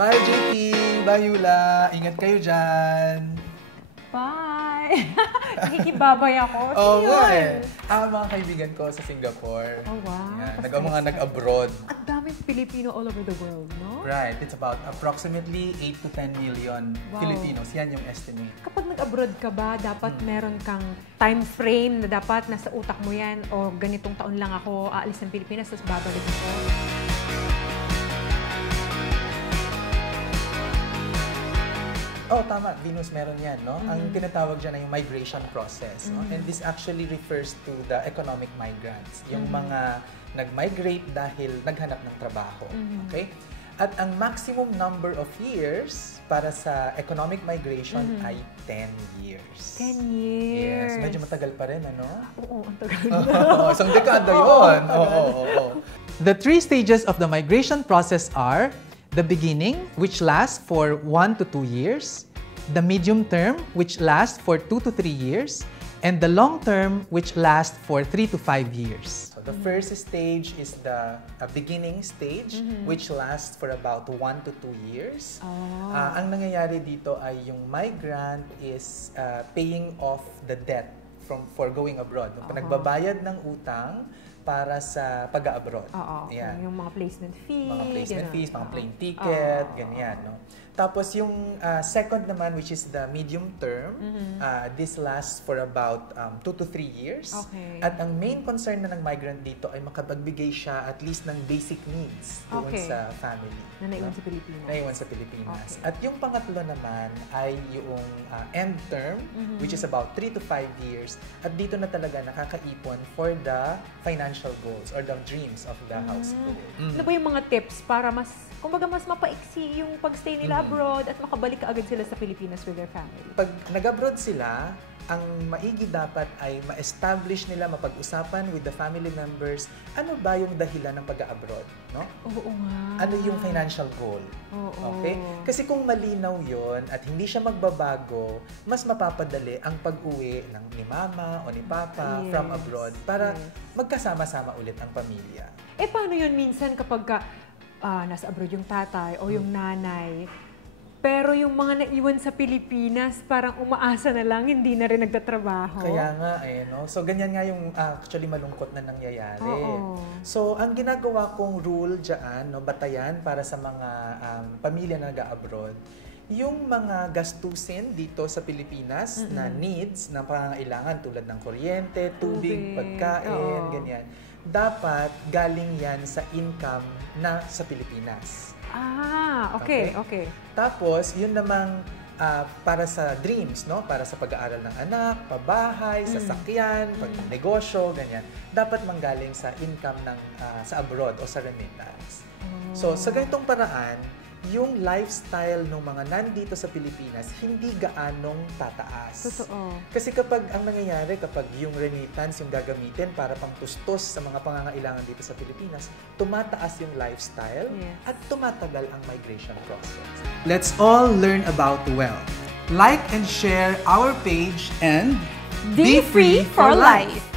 Bye, JP! Bye, Yula! Ingat kayo dyan! Bye! Nakikibabay ako. Oo nga eh. Mga kaibigan ko sa Singapore. Oh, wow. Mga nag-abroad. Ang daming Pilipino all over the world, no? Right. It's about approximately 8 to 10 million Filipinos. Yan yung estimate. Kapag nag-abroad ka ba, dapat meron kang time frame na dapat nasa utak mo yan o ganitong taon lang ako aalis ng Pilipinas tapos babalik ako? Oh, tama. Venus, meron yan, no? Ang tinatawag dyan ay yung migration process. No? And this actually refers to the economic migrants. Yung mga nag-migrate dahil naghanap ng trabaho. Okay? At ang maximum number of years para sa economic migration ay 10 years. 10 years? Yes. Medyo matagal pa rin, ano? Oo, ang tagal na. Isang dekada yun. The 3 stages of the migration process are the beginning, which lasts for 1 to 2 years, the medium term, which lasts for 2 to 3 years, and the long term, which lasts for 3 to 5 years. So the first stage is the beginning stage, which lasts for about 1 to 2 years. Ang nangyayari dito ay yung migrant is paying off the debt for going abroad. Nagbabayad ng utang para sa pag-abroad. Yung mga placement fees. Mga placement fees, mga plane ticket, ganyan. No? Tapos yung second naman, which is the medium term, this lasts for about 2 to 3 years. Okay. At ang main concern na ng migrant dito ay makapagbigay siya at least ng basic needs doon sa family. Na naiwan sa Pilipinas. Naiwan sa Pilipinas. Okay. At yung pangatlo naman ay yung end term, which is about 3 to 5 years. At dito na talaga nakakaipon for the financial goals or the dreams of the household. Ano ba yung mga tips para mas, kumbaga mas mapaiksi yung pagstay nila abroad at makabalik agad sila sa Pilipinas with their family? Pag nag-abroad sila, ang maigi dapat ay ma-establish nila, mapag-usapan with the family members, ano ba yung dahilan ng pag-abroad, no? Oo nga. Ano yung financial goal? Okay? Kasi kung malinaw yon at hindi siya magbabago, mas mapapadali ang pag-uwi ni mama o ni papa from abroad para magkasama-sama ulit ang pamilya. Eh, paano yun minsan kapag nasa abroad yung tatay o yung nanay, pero yung mga naiwan sa Pilipinas, parang umaasa na lang, hindi na rin nagtatrabaho. Kaya nga no? So, ganyan nga yung actually malungkot na nangyayari. So, ang ginagawa kong rule dyan, no, batayan para sa mga pamilya na nag-abroad, yung mga gastusin dito sa Pilipinas na needs, na pangangailangan tulad ng kuryente, tubig, pagkain, ganyan, dapat galing yan sa income na sa Pilipinas. Okay. Tapos, yun namang para sa dreams, no? Para sa pag-aaral ng anak, pabahay, sasakyan, pagnegosyo, ganyan. Dapat manggaling sa income ng sa abroad o sa remittance. So, sa ganitong paraan, yung lifestyle ng mga nandito sa Pilipinas hindi gaanong tataas. Totoo. Kasi kapag ang nangyayari, kapag yung remittance yung gagamitin para pangtustos sa mga pangangailangan dito sa Pilipinas, tumataas yung lifestyle at tumatagal ang migration process. Let's all learn about wealth. Like and share our page and Be free for life!